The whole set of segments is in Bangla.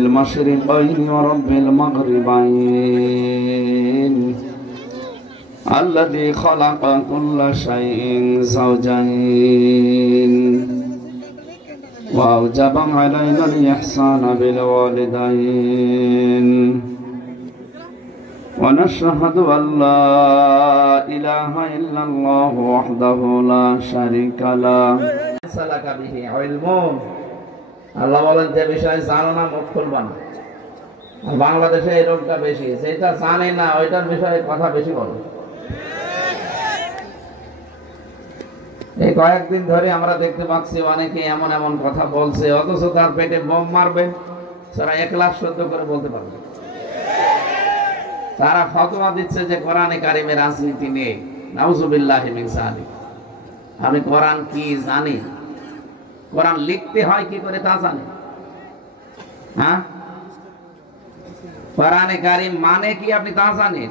المشرقين ورب المغربين الذي خلق كل شيء زوجين وأوجب علينا الإحسان بالوالدين ونشهد أن لا إله إلا الله وحده لا شريك له سلك به علم আল্লাহ বলেন যে বিষয় জানো না মুখ খুলবা না। বাংলাদেশে এই রোগটা বেশি, যেটা জানে না ওইটার বিষয়ে কথা বেশি বলে। এই কয়েকদিন ধরে আমরা দেখতে পাচ্ছি অনেকে এমন এমন কথা বলছে, অথচ তার পেটে বোম মারবে তারা 1 লাখ সহ্য করে বলতে পারবে। তারা ফতোয়া দিচ্ছে যে কোরআনে কারিমে রাজনীতি নেই। নাউজুবিল্লাহি মিন যালিক। আমি কোরআন কি জানি, কোরআন লিখতে হয় কি করে তা জানি? হ্যাঁ, কোরআনে কারিম মানে কি আপনি তা জানেন?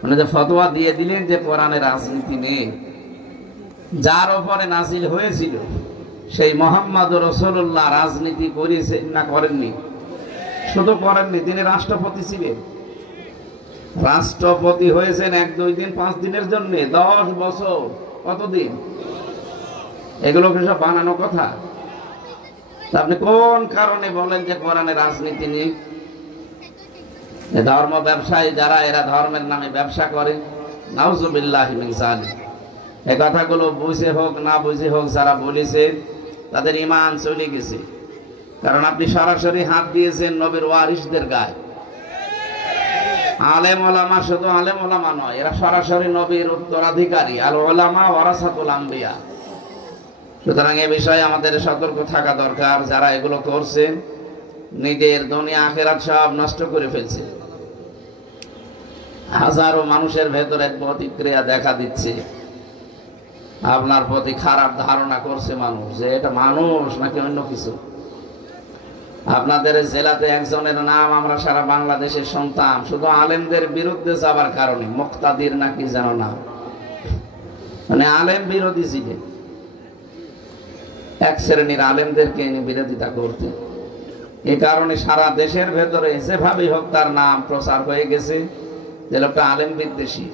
মানে যে ফতোয়া দিয়ে দিলেন যে কোরআনে রাজনীতি নেই। যার উপরে নাজিল হয়েছিল সেই মুহাম্মদ রাসূলুল্লাহ রাজনীতি করেছেন না করেননি? শুধু করেননি, তিনি রাষ্ট্রপতি ছিলেন। রাষ্ট্রপতি হয়েছেন 1-2 দিন 5 দিনের জন্য, 10 বছর কতদিন? এগুলো কি সব বানানো কথা? আপনি কোন কারণে বলেন যে কোরআনে রাজনীতি নেই? ধর্ম ব্যবসায়ী যারা, এরা ধর্মের নামে ব্যবসা করে। নাউজুবিল্লাহি মিন যালিক। এই কথাগুলো বুঝে হোক না বুঝে হোক যারা বলেছে তাদের ঈমান চলে গেছে। কারণ আপনি সরাসরি হাত দিয়েছেন নবীর ওয়ারিসদের গায়ে। আলেম ওলামা শুধু আলেম ওলামা নয়, এরা সরাসরি নবীর উত্তরাধিকারী। আল উলামা ওয়ারাসাতুল আম্বিয়া। সুতরাং এ বিষয়ে আমাদের সতর্ক থাকা দরকার। যারা এগুলো করছে নিজের দুনিয়া আখিরাত সব নষ্ট করে ফেলছে। হাজারো মানুষের ভেতরে প্রতিক্রিয়া দেখা দিচ্ছে, আপনার প্রতি খারাপ ধারণা করছে মানুষ যে এটা মানুষ নাকি অন্য কিছু। আপনাদের জেলাতে একজনের নাম আমরা সারা বাংলাদেশের সন্তান, শুধু আলেমদের বিরুদ্ধে যাবার কারণে, মুক্তাদির নাকি জানো না, মানে আলেম বিরোধী ছিলেন। এক শ্রেণীর আলেমদেরকে এনে বিরোধিতা করতে, এ কারণে সারা দেশের ভেতরে যেভাবেই হোক তার নাম প্রচার হয়ে গেছে যে লোকটা আলেম বিদ্বেষী।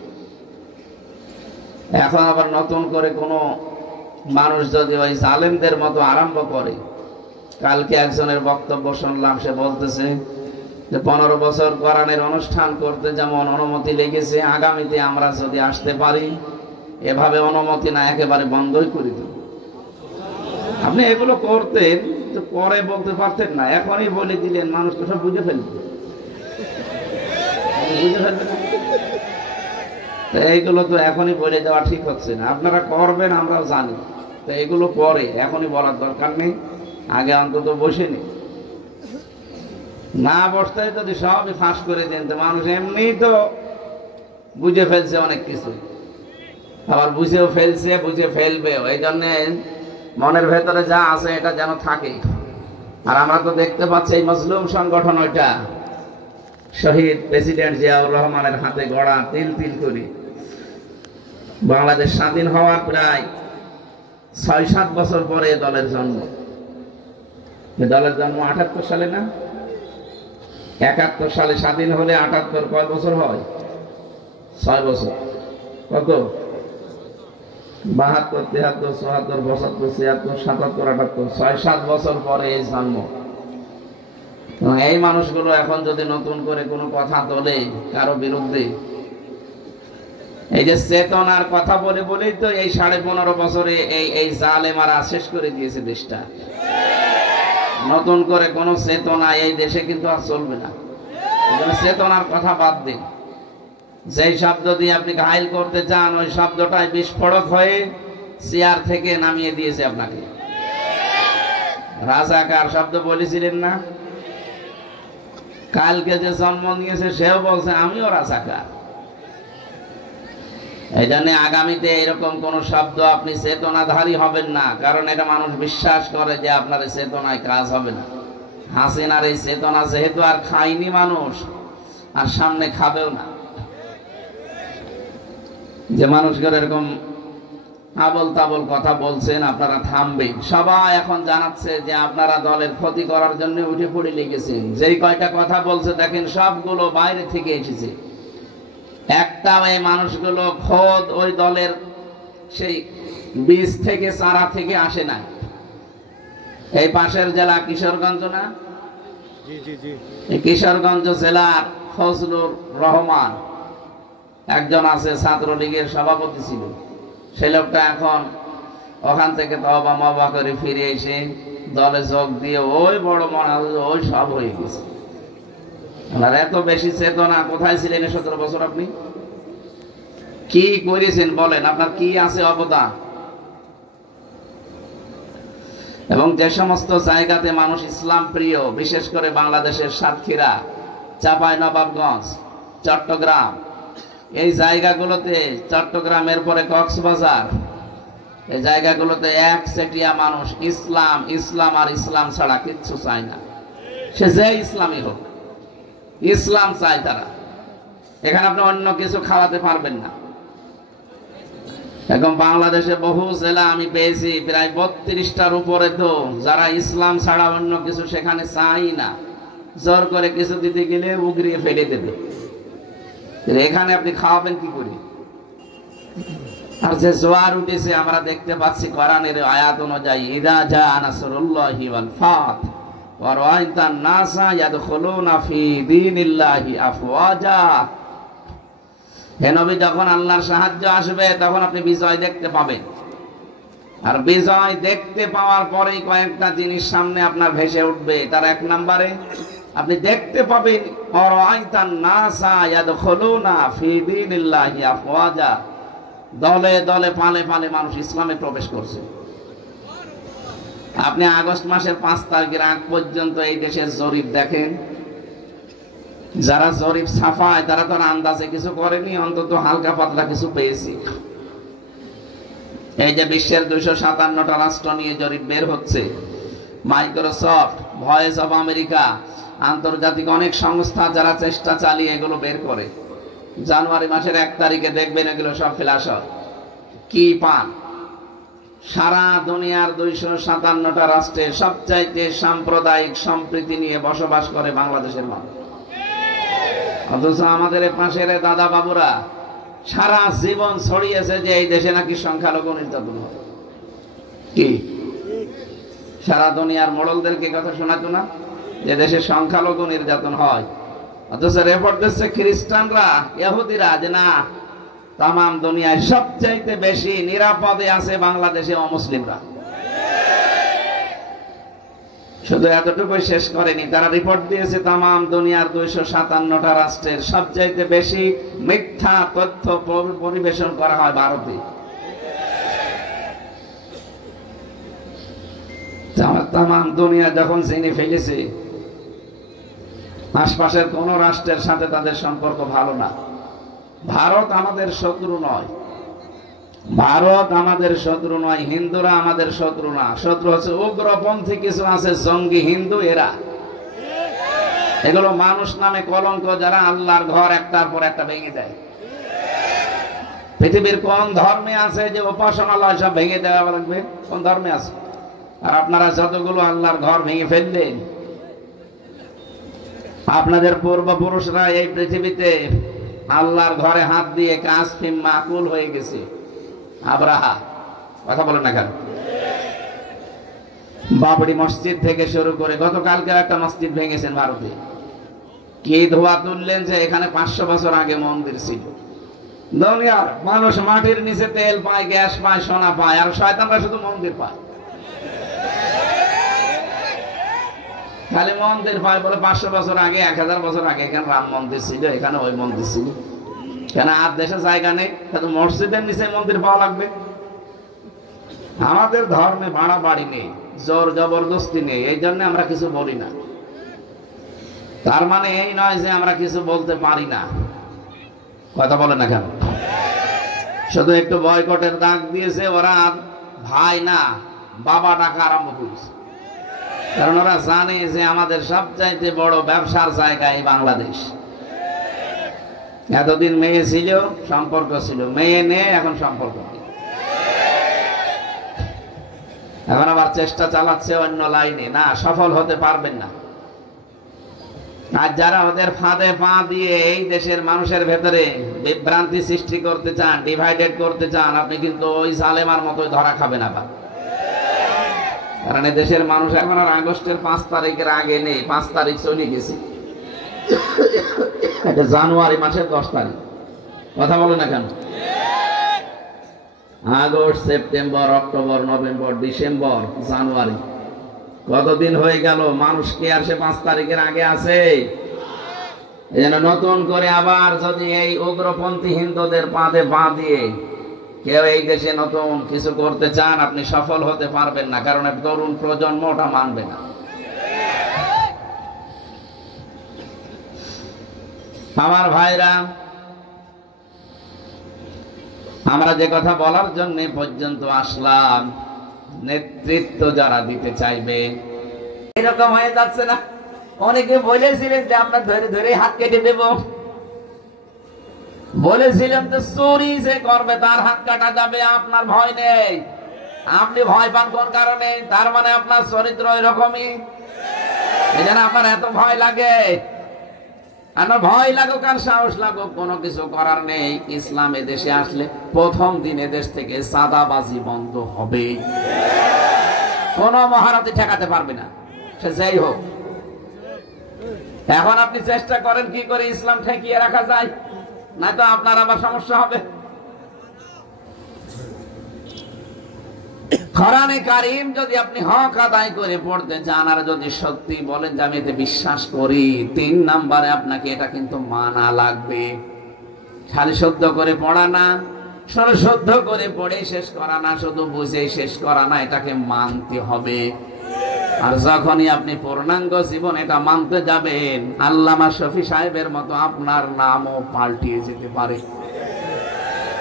এখন আবার নতুন করে কোনো মানুষ যদি ওই আলেমদের মতো আরম্ভ করে, কালকে একজনের বক্তব্য শুনলাম, সে বলতেছে যে 15 বছর কোরআনের অনুষ্ঠান করতে যেমন অনুমতি লেগেছে, আগামীতে আমরা যদি আসতে পারি এভাবে অনুমতি না একেবারে বন্ধই করে দেব। আপনি এগুলো করতেন তো পরে বলতে পারতেন না, এখনই বলে দিলেন, মানুষ তো সব বুঝে ফেলবে। এইগুলো তো এখনই বলে দেওয়া ঠিক হচ্ছে না। আপনারা করবেন আমরাও জানি, তো এগুলো পরে, এখনই বলার দরকার নেই। আগে অন্তত বসে নেই, না বসতে যদি সবই ফাঁস করে দেন তো মানুষ এমনি তো বুঝে ফেলছে অনেক কিছু, আবার বুঝেও ফেলছে, বুঝে ফেলবেও। এই জন্য মনের ভেতরে যা আছে এটা যেন থাকে। আর আমরা তো দেখতে পাচ্ছি এই মজলুম সংগঠন, ওইটা শহীদ প্রেসিডেন্ট জিয়াউর রহমানের হাতে গড়া, তিল তিল করে বাংলাদেশ স্বাধীন হওয়ার প্রায় 6-7 বছর পরে দলের জন্ম। দলের জন্ম 78 সালে না, 71 সালে স্বাধীন হলে 78 কয় বছর হয়? 6 বছর। কত? 72, 73, 74, 75, 76, 77, 78, 6-7 বছর পরে এই জন্ম। এই মানুষগুলো এখন যদি নতুন করে কোনো কথা তোলে কারো বিরুদ্ধে, এই যে চেতনার কথা বলে বলেই তো এই 15.5 বছরে এই জালেমারা শেষ করে দিয়েছে দেশটা। নতুন করে কোনো চেতনা এই দেশে কিন্তু আর চলবে না। চেতনার কথা বাদ দিন। যেই শব্দ দিয়ে আপনি ঘায়েল করতে চান ওই শব্দটাই বিস্ফোরক হয়ে চেয়ার থেকে নামিয়ে দিয়েছে আপনাকে। রাজাকার শব্দ বলেছিলেন না? কালকে যে জন্ম নিয়েছে সেও বলছে আমিও রাজাকার। এই জন্য আগামীতে এরকম কোন শব্দ আপনি চেতনাধারী হবেন না, কারণ এটা মানুষ বিশ্বাস করে যে আপনার চেতনায় কাজ হবে না। হাসিনার এই চেতনা যেহেতু আর খায়নি মানুষ, আর সামনে খাবেও না। যে মানুষগুলো এরকম আবল তাবল কথা বলছেন, আপনারা থামবেন। সবাই এখন জানাচ্ছে যে আপনারা দলের ক্ষতি করার জন্য উঠে পড়ে লেগেছেন। যেই কয়টা কথা বলছে দেখেন সবগুলো বাইরে থেকে এসেছে, একটা এই মানুষগুলো খোদ ওই দলের সেই বীজ থেকে চারা থেকে আসে না। এই পাশের জেলা কিশোরগঞ্জ না, এই কিশোরগঞ্জ জেলার ফজলুর রহমান একজন আছে, ছাত্রলীগের সভাপতি ছিল। সেই লোকটা এখন ওখান থেকে তওবা মওবা করে ফিরে এসে দলে যোগ দিয়ে ওই বড় মনে ওই সব হয়ে গেছে। আপনার এত বেশি চেতনা, কোথায় ছিলেন 17 বছর? আপনি কি করেছেন বলেন? আপনার কি আছে অবদান? এবং যে সমস্ত জায়গাতে মানুষ ইসলাম প্রিয়, বিশেষ করে বাংলাদেশের সাতক্ষীরা, চাঁপাইনবাবগঞ্জ, চট্টগ্রাম, এই জায়গাগুলোতে, চট্টগ্রামের পরে কক্সবাজার, এই জায়গাগুলোতে একচেটিয়া মানুষ ইসলাম ইসলাম আর ইসলাম ছাড়া কিচ্ছু চায় না। সে যে ইসলামই হোক, ইসলাম চায় তারা। এখানে আপনি অন্য কিছু খাওয়াতে পারবেন না। এখন বাংলাদেশে বহু জেলা আমি পেয়েছি, প্রায় 32টার উপরে, তো যারা ইসলাম ছাড়া অন্য কিছু সেখানে চাই না। জোর করে কিছু দিতে গেলে উগরিয়ে ফেলে দেবে। এখানে আপনি খাওয়াবেন কি করে? আর যে জোয়ার উঠেছে আমরা দেখতে পাচ্ছি কোরআনের আয়াত অনুযায়ী, ইদা জা নাসরুল্লাহি ওয়াল ফাত ওয়া রাআইতান নাসা ইয়াদখুলুনা ফি দীনিল্লাহি আফওয়াজা। হে নবী, যখন আল্লাহর সাহায্য আসবে তখন আপনি বিজয় দেখতে পাবেন। আর বিজয় দেখতে পাওয়ার পরেই কয়েকটা জিনিস সামনে আপনার ভেসে উঠবে। তার এক নম্বরে আপনি দেখতে পাবেন ওয়ারাআইতান নাসা ইয়াদখুলুনা ফি দীনিল্লাহি আফওয়াজা, দলে দলে পালে পালে মানুষ ইসলামে প্রবেশ করছে। আপনি আগস্ট মাসের 5 তারিখের আগ পর্যন্ত এই দেশের জরিপ দেখেন। যারা জরিপ ছাপায় তারা তো আন্দাজে কিছু করেনি, অন্তত হালকা পাতলা কিছু পেয়েছি। এই যে বিশ্বের 257টা রাষ্ট্র নিয়ে জরিপ বের হচ্ছে, মাইক্রোসফট, ভয়েস অফ আমেরিকা, আন্তর্জাতিক অনেক সংস্থা যারা চেষ্টা চালিয়ে এগুলো বের করে। জানুয়ারি মাসের 1 তারিখে দেখবেন এগুলো সব ফ্ল্যাশ হয়। কি পান? সারা দুনিয়ার 257টা রাষ্ট্রে সবচাইতে সাম্প্রদায়িক সম্প্রীতি নিয়ে বসবাস করে বাংলাদেশের মানুষ। অথচ আমাদের পাশের দাদা বাবুরা সারা জীবন ছড়িয়েছে যে এই দেশে নাকি সংখ্যালঘু নির্যাতন হয়। কি সারা দুনিয়ার মোড়লদেরকে কথা শোনাতো না যে দেশে সংখ্যালঘু নির্যাতন হয়? অথচ রেপোর্ট দিচ্ছে খ্রিস্টানরা, ইহুদিরা, যে না, তামাম দুনিয়ায় সবচাইতে বেশি নিরাপদে আছে বাংলাদেশে অমুসলিমরা। শুধু এতটুকু শেষ করেনি, তারা রিপোর্ট দিয়েছে তামাম দুনিয়ার 257টা রাষ্ট্রের সবচাইতে বেশি মিথ্যা তথ্য পরিবেশন করা হয় ভারতে। তামাম দুনিয়া যখন চিনে ফেলেছে, আশপাশের কোন রাষ্ট্রের সাথে তাদের সম্পর্ক ভালো না। ভারত আমাদের শত্রু নয়, ভারত আমাদের শত্রু নয়, হিন্দুরা আমাদের শত্রু না। শত্রু হচ্ছে উগ্রপন্থী কিছু আছে, জঙ্গি হিন্দু, এরা। এগুলো মানুষ নামে কলঙ্ক, যারা আল্লাহর ঘর একটার পর একটা ভেঙে দেয়। পৃথিবীর কোন ধর্মে আছে যে উপাসনালয় সব ভেঙে দেওয়া লাগবে? কোন ধর্মে আছে? আর আপনারা যতগুলো আল্লাহর ঘর ভেঙে ফেললেন, আপনাদের পূর্বপুরুষরা এই পৃথিবীতে আল্লাহর ঘরে হাত দিয়ে কাসফিম মাকুল হয়ে গেছে। আব্রাহা, কথা বলেন না কেন? বাবরি মসজিদ থেকে শুরু করে গতকালকে একটা মসজিদ ভেঙেছেন ভারতে। কি ধোয়া তুললেন যে এখানে 500 বছর আগে মন্দির ছিল। দুনিয়ার মানুষ মাটির নিচে তেল পায়, গ্যাস পায়, সোনা পায়, আর শয়তানরা শুধু মন্দির পায়। খালি মন্দির পায় বলে 500 বছর আগে, 1000 বছর আগে এখানে রাম মন্দির ছিল, এখানে ওই মন্দির ছিল। কেন আর দেশে জায়গা নেই? মসজিদের নিচে মন্দির পাওয়া লাগবে। আমাদের ধর্মে ভাড়া বাড়ি নেই, জোর জবরদস্তি নেই, এই জন্য আমরা কিছু বলি না। তার মানে এই নয় যে আমরা কিছু বলতে পারি না। কথা বলে না কেন? শুধু একটু বয়কটের ডাক দিয়েছে, ওরা ভাই না বাবা ডাকা আরম্ভ করেছে। কারণ ওরা জানে যে আমাদের সবচাইতে বড় ব্যবসার জায়গা এই বাংলাদেশ। এতদিন মেয়ে ছিল, সম্পর্ক ছিল, মেয়ে নেই, এখন সম্পর্ক নেই। এখন আবার চেষ্টা চালাচ্ছে অন্য লাইনে, না, সফল হতে পারবেন না। আর যারা ওদের ফাঁদে পা দিয়ে এই দেশের মানুষের ভেতরে বিভ্রান্তি সৃষ্টি করতে চান, ডিভাইডেড করতে চান, আপনি কিন্তু ওই জালেমার মতোই ধরা খাবেন আবার। কারণ এই দেশের মানুষ এখন আর আগস্টের 5 তারিখের আগে নেই। 5 তারিখ চলে গেছে, এটা জানুয়ারি মাসের 10 তারিখ। কথা বলে না কেন? August, September, October, November, December, January, কতদিন হয়ে গেল? মানুষ কি আর সে 5 তারিখের আগে আছে? এই জন্য নতুন করে আবার যদি এই উগ্রপন্থী হিন্দুদের পাদে পা দিয়ে কেউ এই দেশে নতুন কিছু করতে চান, আপনি সফল হতে পারবেন না। কারণ তরুণ প্রজন্ম ওটা মানবে না। আমার ভাইরা, আমরা যে কথা বলার জন্য পর্যন্ত আসলাম, নেতৃত্ব যারা দিতে চাইবে, এরকম হয়ে যাচ্ছে না? অনেকে বলেছিলেন যে আমরা ধরে ধরে হাত কেটে দেব, বলেছিলেন তো চুরি যে করবে তার হাত কাটা যাবে, আপনার ভয় নেই। আপনি ভয় পান কোন কারণে? তার মানে আপনার চরিত্র এরকমই, এই জন্য আপনার এত ভয় লাগে। আমার ভয় লাগুক আর সাহস লাগুক, কোনো কিছু করার নেই। ইসলাম দেশে আসলে প্রথম দিন এদেশ থেকে চাঁদাবাজি বন্ধ হবে। কোন মহারথী ঠেকাতে পারবে না, সে যাই হোক। এখন আপনি চেষ্টা করেন কি করে ইসলাম ঠেকিয়ে রাখা যায়, না তো আপনার আবার সমস্যা হবে। কোরআনে কারীম যদি আপনি হক আদায় করে পড়তে চান, আর যদি সত্যি বলেন যে আমি এতে বিশ্বাস করি, 3 নম্বরে আপনাকে এটা কিন্তু মানা লাগবে। খালি শুদ্ধ করে পড়া না, শুধু শুদ্ধ করে পড়ে শেষ করা না, শুধু বুঝে শেষ করা না, এটাকে মানতে হবে। আর যখনই আপনি পূর্ণাঙ্গ জীবন এটা মানতে যাবেন, আল্লামা শফি সাহেবের মতো আপনার নামও পাল্টিয়ে যেতে পারে।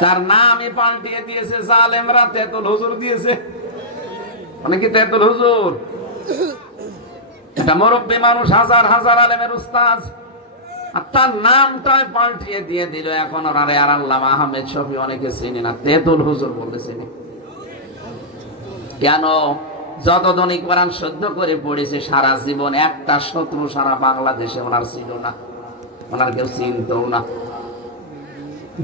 তার নামই পাল্টিয়ে দিয়েছে জালেমরা, তেতুল হুজুর দিয়েছে। অনেকে তেতুল হুজুর, এটা মুরব্বী মানুষ, হাজার হাজার আলেমের উস্তাদ, আর তার নামটাই পাল্টিয়ে দিয়ে দিল। এখন আরে আর আল্লামা আহমেদ শফি অনেকে চিনি না, তেতুল হুজুর বলে চিনি। কেন? যতদিনই কোরআন শুদ্ধ করে পড়েছে সারা জীবন, একটা শত্রু সারা বাংলাদেশে ওনার ছিল না, ওনার কেউ চিনতো না।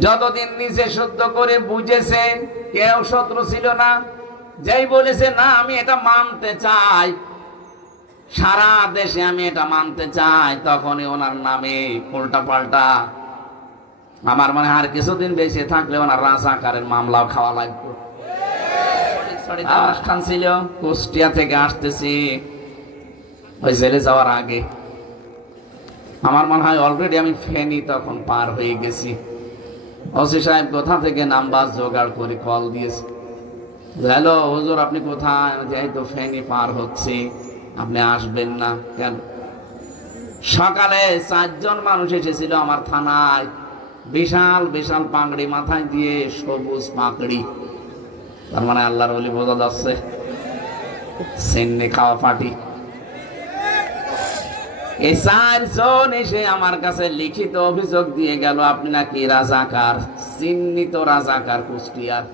যতদিন নিজে শুদ্ধ করে বুঝেছেন, কেউ শত্রু ছিল না। যেই বলেছে না আমি এটা মানতে চাই, সারা দেশে আমি এটা মানতে চাই, তখনই ওনার নামে উল্টা পাল্টা। আমার মনে হয় আর কিছুদিন বেঁচে থাকলে ওনার রাজাকারের মামলাও খাওয়া লাগবে। অনুষ্ঠান ছিল কুষ্টিয়া থেকে আসতেছি, ওই জেলে যাওয়ার আগে আমার মনে হয় অলরেডি আমি ফেনী তখন পার হয়ে গেছি। ওসি সাহেব কোথা থেকে নাম্বার জোগাড় করে কল দিয়েছে, হ্যালো হুজুর আপনি কোথায়? যেহেতু ফেনী পার হচ্ছে, আপনি আসবেন না কেন? সকালে 4 জন মানুষ এসেছিল আমার থানায়, বিশাল বিশাল পাগড়ি মাথায় দিয়ে, সবুজ পাগড়ি। তার মানে আল্লাহর ওলি বোঝা যাচ্ছে, সিন্নি খাওয়া পার্টি। এই 4 জন এসে আমার কাছে লিখিত অভিযোগ দিয়ে গেল, আপনি নাকি রাজাকার, চিহ্নিত রাজাকার কুষ্টিয়ার।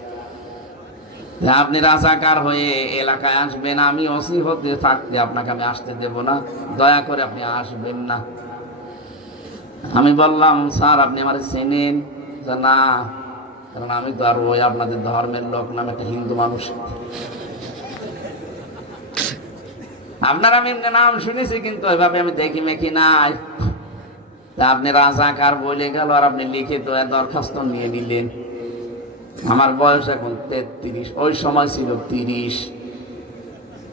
আপনি রাজাকার হয়ে এলাকায় আসবেন, আমি ওসি হতে থাকতে আপনাকে আমি আসতে দেব না, দয়া করে আপনি আসবেন না। আমি বললাম স্যার আপনি আমার চেনেন? না, কারণ আমি তো আর ওই আপনাদের ধর্মের লোক না, আমি একটা হিন্দু মানুষ। আপনার আমি নাম শুনেছি, কিন্তু ওইভাবে আমি দেখি মেখি নাই। তা আপনি রাজাকার বলে গেল, আর আপনি লিখিত দরখাস্ত নিয়ে নিলেন। আমার বয়স এখন 33, ওই সময় ছিল 30।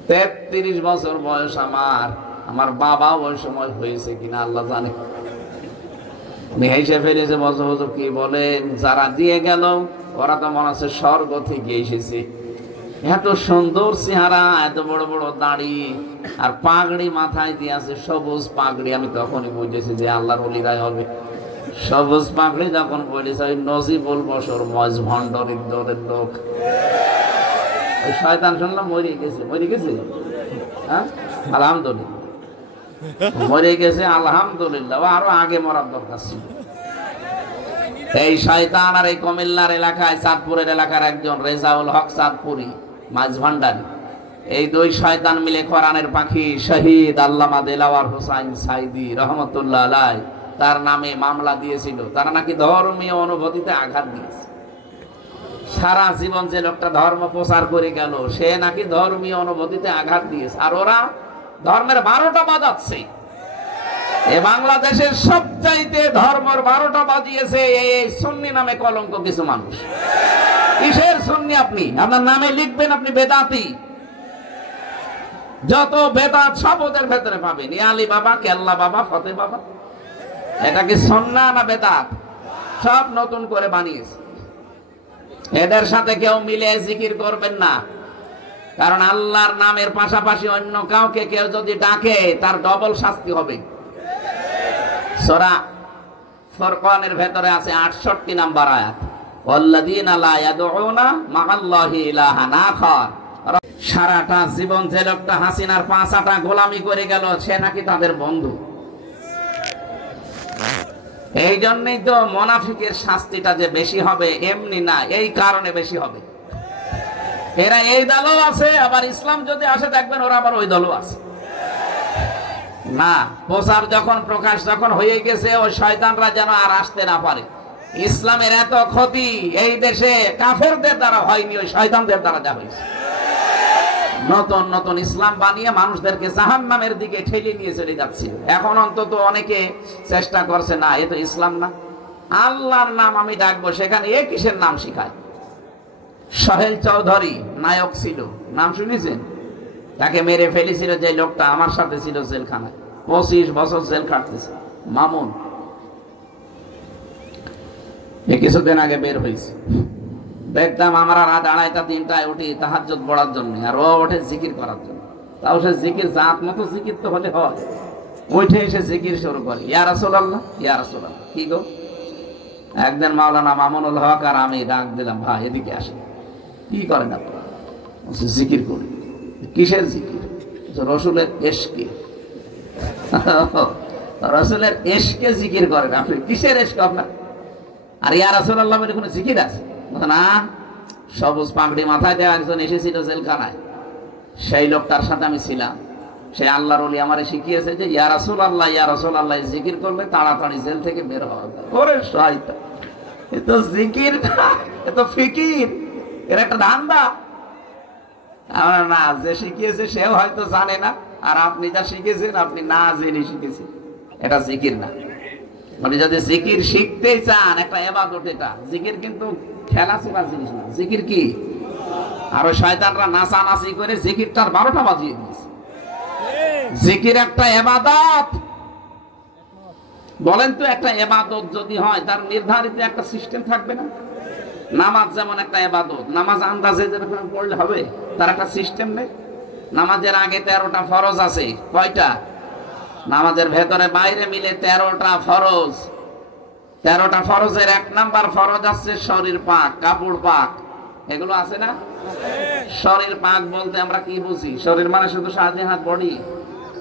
33 বছর বয়স আমার। আমার বাবাও ওই সময় হয়েছে কিনা আল্লাহ জানে। হেসে ফেলেছে, বছর বছর কি বলেন, যারা দিয়ে গেল ওরা তো মনে হচ্ছে স্বর্গ থেকে এসেছে। এত সুন্দর চেহারা, এত বড় বড় দাড়ি, আর পাগড়ি মাথায় দিয়ে আছে, সবুজ পাগড়ি। আমি তখনই বুঝেছি যে আল্লাহর ওলিরাই হবে। সবুজ পাগড়ি যখন বলেছে, ওই নজিবুল বসর মজ ভণ্ডরের দলের লোক। ওই শয়তান শুনলাম মরে গেছে, মরে গেছে। হ্যাঁ আলহামদুলিল্লাহ, মরে গেছে আলহামদুলিল্লাহ, আরো আগে মরার দরকার ছিল। এই শয়তান আর এই কুমিল্লার এলাকায়, চাঁদপুরের এলাকার একজন রেজাউল হক চাঁদপুরি, মাঝ ভান্ডারী, এই দুই শয়তান মিলে কোরআনের পাখি শহীদ আল্লামা দেলাওয়ার হোসাইন সাইদি রহমতুল্লাহ আলাই তার নামে মামলা দিয়েছিল। তারা নাকি ধর্মীয় অনুভূতিতে আঘাত দিয়েছে। সারা জীবন যে লোকটা ধর্ম প্রচার করে গেল সে নাকি ধর্মীয় অনুভূতিতে আঘাত দিয়েছে, আর ওরা ধর্মের 12টা বাজাচ্ছে। এ বাংলাদেশের সবচাইতে ধর্মের 12টা বাজিয়েছে এই সুন্নি নামে কলঙ্ক কিছু মানুষ। কিসের সুন্নি? আপনি আপনার নামে লিখবেন আপনি বেদাতি। যত বেদাত সব ওদের ভেতরে পাবেন। ইয়ালি বাবা, কেল্লা বাবা, ফতে বাবা, এটা কি সুন্নাহ না বেদাত? সব নতুন করে বানিয়েছে। এদের সাথে কেউ মিলে জিকির করবেন না, কারণ আল্লাহর নামের পাশাপাশি অন্য কাউকে কেউ যদি ডাকে তার ডবল শাস্তি হবে। সূরা ফুরকানের ভেতরে আছে 68 নাম্বার আয়াত, ওয়াল্লাযীনা লা ইয়াদউনা মা'আল্লাহি ইলাহান আখার। সারাটা জীবন যে লোকটা হাসিনার 5 আটা গোলামি করে গেল সে নাকি তাদের বন্ধু। এই জন্যই তো মুনাফিকের শাস্তিটা যে বেশি হবে এমনি না, এই কারণে বেশি হবে। এরা এই দলও আছে, আবার ইসলাম যদি আসে দেখবেন ওরা আবার ওই দলও আছে। না, প্রচার যখন প্রকাশ যখন হয়ে গেছে ওই শয়তানরা যেন আর আসতে না পারে। ইসলামের এত ক্ষতি এই দেশে কাফেরদের দ্বারা হয়নি, ওই শয়তানদের দ্বারা যা হয়েছে। নতুন নতুন ইসলাম বানিয়ে মানুষদেরকে জাহান্নামের দিকে ঠেলে নিয়ে চলে যাচ্ছে। এখন অন্তত অনেকে চেষ্টা করছে, না এ তো ইসলাম না, আল্লাহর নাম আমি ডাকবো, সেখানে এ কিসের নাম শিখায়। সোহেল চৌধুরী নায়ক ছিল, নাম শুনেছেন? তাকে মেরে ফেলেছিল যে লোকটা আমার সাথে ছিল জেলখানায়, 25 বছর জেল কাটতেছে, মামুন। কিছুদিন আগে বের হয়েছে, দেখতাম আমরা রাত 2:30 3টায় উঠি তাহাজ্জুদ পড়ার জন্য, আর ও ওঠে জিকির করার জন্য। তাও সে জিকির জাত মতো জিকির তো হলে হয়, উঠে এসে জিকির শুরু করে, ইয়া রাসূলুল্লাহ ইয়া রাসূলুল্লাহ। কি গো? একদিন মাওলানা মামুনুল হক আর আমি ডাক দিলাম, ভাই এদিকে আসেন। কি করেন আপনারা? জিকির করি। কিসের জিকির? রসুলের এশকে। রসুলের এশকে জিকির করেন আপনি? কিসের এশক আপনার? আর ইয়া রাসূলুল্লাহ বলে কোনো জিকির আছে না? সবুজ পাগড়ি মাথায় দেওয়া একজন এসেছিল জেলখানায়, সেই লোকটার সাথে আমি ছিলাম। সে আল্লাহর ওলি আমারে শিখিয়েছে যে ইয়া রাসূলুল্লাহ ইয়া রাসূলুল্লাহ জিকির করলে তাড়াতাড়ি জেল থেকে বের হওয়া যায়। ওরে শয়তান, এ তো জিকির না, এ তো ফিকির, এর একটা ধান্দা। না, যে শিখিয়েছে সেও হয়তো জানে না, আর আপনি যা শিখেছেন আপনি না জেনে শিখেছেন। এটা জিকির না। আপনি যদি জিকির শিখতেই চান, একটা ইবাদত এটা। জিকির কিন্তু খেলাধুলার জিনিস না। জিকির কি? আর ওই শয়তানরা নাচানাচি করে জিকিরটার 12টা বাজিয়ে দিয়েছে। জিকির একটা ইবাদত। বলেন তো, একটা ইবাদত যদি হয় তার নির্ধারিত একটা সিস্টেম থাকবে না? নামাজ যেমন একটা ইবাদত, নামাজ আন্দাজে যেরকম পড়লে হবে, তার একটা সিস্টেম নেই। নামাজের আগে 13টা ফরজ আছে। কয়টা? নামাজের ভেতরে বাইরে মিলে 13টা ফরজ। 13টা ফরজের 1 নাম্বার ফরজ আছে শরীর পাক, কাপড় পাক। এগুলো আছে না? শরীর পাক বলতে আমরা কি বুঝি? শরীর মানে শুধু সাজে হাত বডি,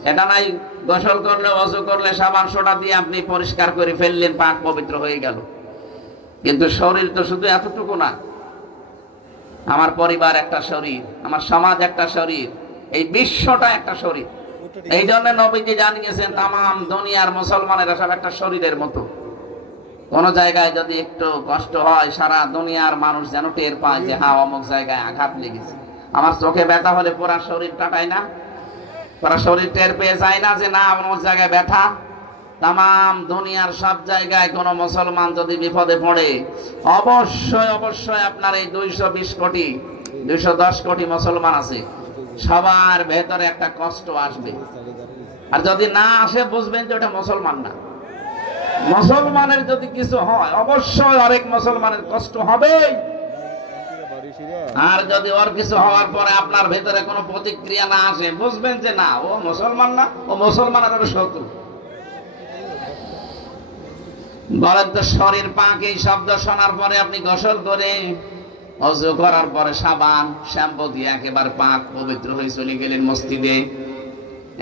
এটা নাই গোসল করলে, ওযু করলে সাবান সোডা দিয়ে আপনি পরিষ্কার করে ফেললেন, পাক পবিত্র হয়ে গেল। কিন্তু শরীর তো শুধু এতটুকু না। আমার পরিবার একটা শরীর, আমার সমাজ একটা শরীর, এই বিশ্বটা একটা শরীর। এই জন্য নবীজি জানিয়েছেন তামাম দুনিয়ার মুসলমানেরা সব একটা শরীরের মতো। কোন জায়গায় যদি একটু কষ্ট হয়, সারা দুনিয়ার মানুষ যেন টের পায় যে হ্যাঁ অমুক জায়গায় আঘাত লেগেছে। আমার চোখে ব্যথা হলে পুরা শরীর টাটায় না? পুরা শরীর টের পেয়ে যায় না যে না অমুক জায়গায় ব্যথা? তামাম দুনিয়ার সব জায়গায় কোন মুসলমান যদি বিপদে পড়ে, অবশ্যই অবশ্যই আপনার এই 220 কোটি 210 কোটি মুসলমান আছে, সবার ভেতরে একটা কষ্ট আসবে। আর যদি না আসে বুঝবেন যে ওটা মুসলমান না। মুসলমানের যদি কিছু হয় অবশ্যই আরেক মুসলমানের কষ্ট হবে। আর যদি ওর কিছু হওয়ার পরে আপনার ভেতরে কোনো প্রতিক্রিয়া না আসে, বুঝবেন যে না ও মুসলমান না, ও মুসলমানের আরো শত্রু। বলেন তো, শরীর পাক এই শব্দ শোনার পরে আপনি গোসল করে ওযু করার পরে সাবান শ্যাম্পু দিয়ে একেবারে পাক পবিত্র হয়ে চলে গেলেন মসজিদে।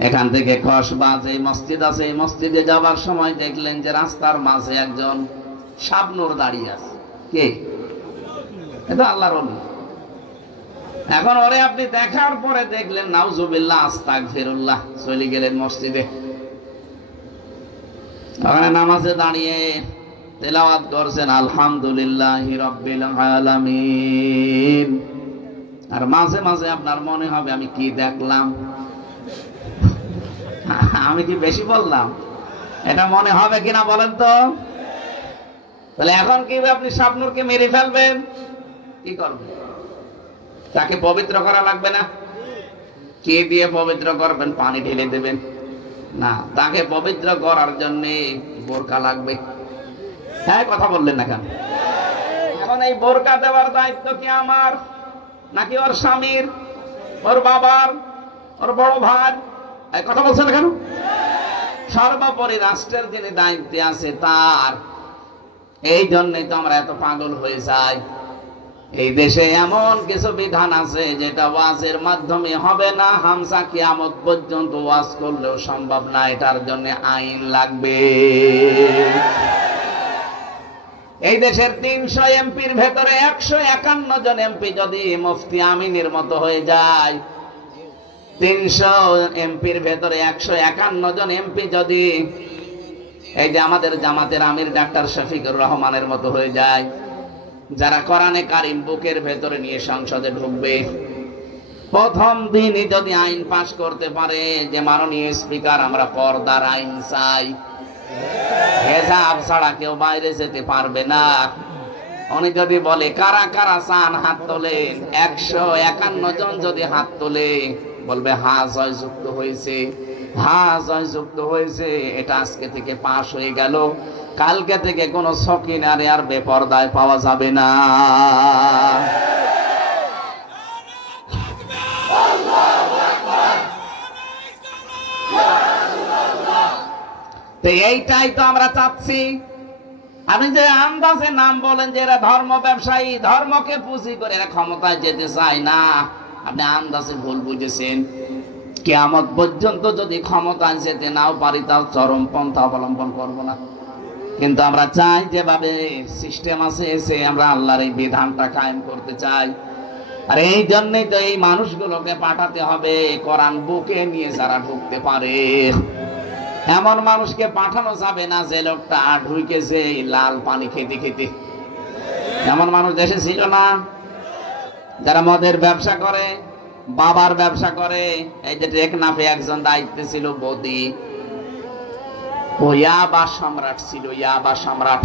এখান থেকে কসবা যে মসজিদ আছে, এই মসজিদে যাবার সময় দেখলেন যে রাস্তার মাঝে একজন শাবনূর দাঁড়িয়ে আছে। কে? এটা আল্লাহর ওলি। এখন ওরে আপনি দেখার পরে দেখলেন নাউজুবিল্লাহ আস্তাগফিরুল্লাহ, চলে গেলেন মসজিদে, ওখানে নামাজে দাঁড়িয়ে তেলাওয়াত করছেন আলহামদুলিল্লাহি রাব্বিল আলামিন, আর মাঝে মাঝে আপনার মনে হবে আমি কি দেখলাম, আমি কি বেশি বললাম? এটা মনে হবে কিনা বলেন তো? তাহলে এখন কি আপনি শাবনূরকে মেরে ফেলবেন? কি করবেন? তাকে পবিত্র করা লাগবে না? কে দিয়ে পবিত্র করবেন? পানি ঢেলে দেবেন না, তাকে পবিত্র করার জন্য বোরকা লাগবে। হ্যাঁ, কথা বললেন না কেন? এখন এই বোরকা দেওয়ার দায়িত্ব কি আমার নাকি ওর স্বামীর, ওর বাবার, ওর বড় ভাই? এই কথা বলছেন না কেন? সর্বোপরি রাষ্ট্রের যিনি দায়িত্বে আছে তার। এই জন্যই তো আমরা এত পাগল হয়ে যাই। এই দেশে এমন কিছু বিধান আছে যেটা ওয়াজের মাধ্যমে হবে না, হামসা কিয়ামত পর্যন্ত ওয়াজ করলেও সম্ভব না, এটার জন্য আইন লাগবে। এই দেশের 300 এমপির ভেতরে 151 জন এমপি যদি মুফতি আমিনের মতো হয়ে যায়, 300 এমপির ভেতরে 151 জন এমপি যদি এই যে আমাদের জামাতের আমির ডাক্তার শফিকুর রহমানের মতো হয়ে যায়, যারা কোরআনে কারিম বুকের ভেতরে নিয়ে সংসদে ঢুকবে, প্রথম দিনই যদি আইন পাশ করতে পারে যে মাননীয় স্পিকার আমরা পর্দার আইন চাই, হেজাব ছাড়া কেউ বাইরে যেতে পারবে না, উনি যদি বলে কারা কারা চান হাত তোলেন, 151 জন যদি হাত তোলে, বলবে হ্যাঁ জয়যুক্ত হয়েছে, হ্যাঁ জয়যুক্ত হয়েছে, এটা আজকে থেকে পাশ হয়ে গেল, কালকে থেকে কোনো সকিনারে আর বেপরদায় পাওয়া যাবে না। এইটাই তো আমরা চাচ্ছি। আপনি যে আন্দাজে নাম বলেন যে এরা ধর্ম ব্যবসায়ী, ধর্মকে পুঁজি করে এরা ক্ষমতায় যেতে চায় না, আপনি আন্দাজে ভুল বুঝেছেন। কিয়ামত পর্যন্ত যদি ক্ষমতায় যেতে নাও পারি তাও চরম পন্থা অবলম্বন করব না, কিন্তু আমরা চাই যেভাবে সিস্টেম আছে এসে আমরা আল্লাহর এই বিধানটা কায়েম করতে চাই। আর এই জন্যই তো এই মানুষগুলোকে পাঠাতে হবে কোরআন বুকে নিয়ে যারা ঢুকতে পারে। এমন মানুষকে পাঠানো যাবে না যে লোকটা ঢুকেছে লাল পানি খেতে খেতে। এমন মানুষ দেশে ছিল না? যারা মদের ব্যবসা করে, বাবার ব্যবসা করে। এই যে টেকনাফে একজন দায়িত্বে ছিল বদি, ও ইয়াবা সম্রাট ছিল, ইয়াবা সম্রাট।